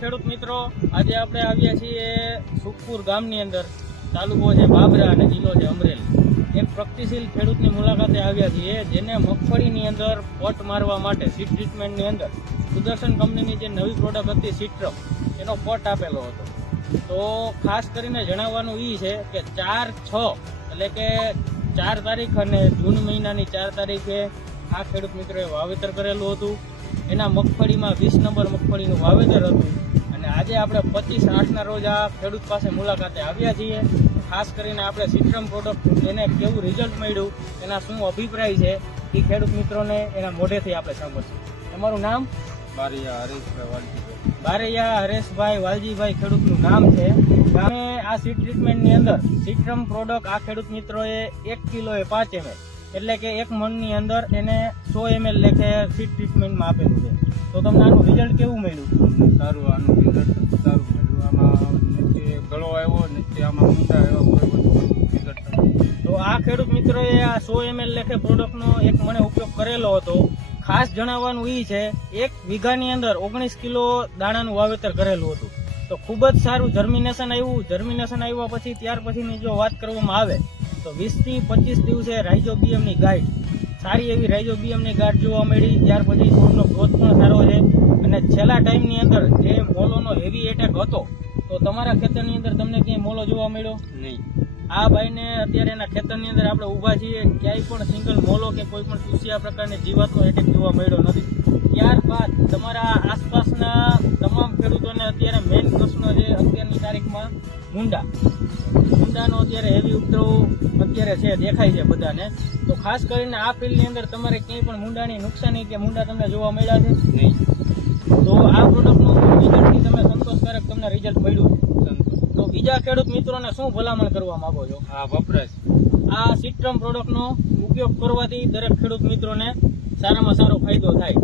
ખેડૂત મિત્રો, આજે આપણે આવ્યા છીએ સુખપુર ગામની અંદર. તાલુકો છે બાબરા અને જિલ્લો છે અમરેલી. એક પ્રગતિશીલ ખેડૂતની મુલાકાતે આવ્યા છીએ, જેને મગફળીની અંદર પોટ મારવા માટે સીટ ટ્રીટમેન્ટની અંદર સુદર્શન કંપનીની જે નવી પ્રોડક્ટ હતી સીટ્રમ એનો પોટ આપેલો હતો. તો ખાસ કરીને જણાવવાનું એ છે કે ચાર છ, એટલે કે ચાર તારીખ અને જૂન મહિનાની ચાર તારીખે આ ખેડૂત મિત્રોએ વાવેતર કરેલું હતું. એના મગફળીમાં વીસ નંબર મગફળીનું વાવેતર હતું. આજે આપણે પચીસ આઠના રોજ આ ખેડૂત પાસે મુલાકાતે આવ્યા છીએ. ખાસ કરીને આપણે સિસ્ટમ પ્રોડક્ટ એને કેવું રિઝલ્ટ મળ્યું એના શું અભિપ્રાય છે એ ખેડૂત મિત્રોને એના મોઢેથી આપણે સાંભળશું. તમારું નામ? બારૈયા હરેશભાઈ વાલજીભાઈ. બારૈયા હરેશભાઈ વાલજીભાઈ ખેડૂતનું નામ છે. ગામે આ સીટ ટ્રીટમેન્ટની અંદર સિટ્રમ પ્રોડક્ટ આ ખેડૂત મિત્રોએ એક કિલોએ પાંચ એમએલ એટલે કે એક મણની અંદર એને સો એમએલ લેખે સીટ ટ્રીટમેન્ટમાં આપેલું છે. તો તમને આનું રિઝલ્ટ કેવું મળ્યું? સારું આનું આમાં મોટા એવા કોઈ વધુ તો આ ખેડૂત મિત્રોએ આ સો એમએલ લેખે પ્રોડક્ટનો એક મને ઉપયોગ કરેલો હતો. ખાસ જણાવવાનું એ છે, એક વીઘાની અંદર ઓગણીસ કિલો દાણાનું વાવેતર કરેલું હતું. તો ખૂબ જ સારું જર્મિનેશન આવ્યું. જર્મિનેશન આવ્યા પછી, ત્યાર પછીની જો વાત કરવામાં આવે, તો વીસથી પચીસ દિવસે રાઇઝોબિયમની ગાઈડ સારી એવી રાઇઝોબિયમની ગાઢ જોવા મળી. ત્યાર પછી છોડનો ગ્રોથ પણ સારો છે. અને છેલ્લા ટાઈમની અંદર જે મોલોનો હેવી એટેક હતો તો તમારા ખેતરની અંદર તમને ક્યાંય મોલો જોવા મળ્યો? નહીં. આ ભાઈને અત્યારે એના ખેતરની અંદર આપણે ઊભા છીએ. ક્યાંય પણ સિંગલ મોલો કે કોઈ પણ ચૂસિયા પ્રકારની જીવાતનો એટેક જોવા મળ્યો નથી. ત્યારબાદ તમારા આસપાસના તમામ ખેડૂતોને અત્યારે મેઇન પ્રશ્ન છે અત્યારની તારીખમાં મુંડા. મુંડાનો અત્યારે હેવી ઉપદ્રવ અત્યારે છે દેખાય છે બધાને. તો ખાસ કરીને આ ફિલ્ડની અંદર તમારે ક્યાંય પણ મુંડાની નુકસાની કે મુંડા તમને જોવા મળ્યા છે? નહીં તો આ પ્રોડક્ટનું રિઝલ્ટથી તમે સંતોષકારક તમને રિઝલ્ટ મળ્યું સંતોષ તો બીજા ખેડૂત મિત્રોને શું ભલામણ કરવા માંગો છો? આ વપરાશ. આ સિટ્રમ પ્રોડક્ટનો ઉપયોગ કરવાથી દરેક ખેડૂત મિત્રોને સારામાં સારો ફાયદો થાય.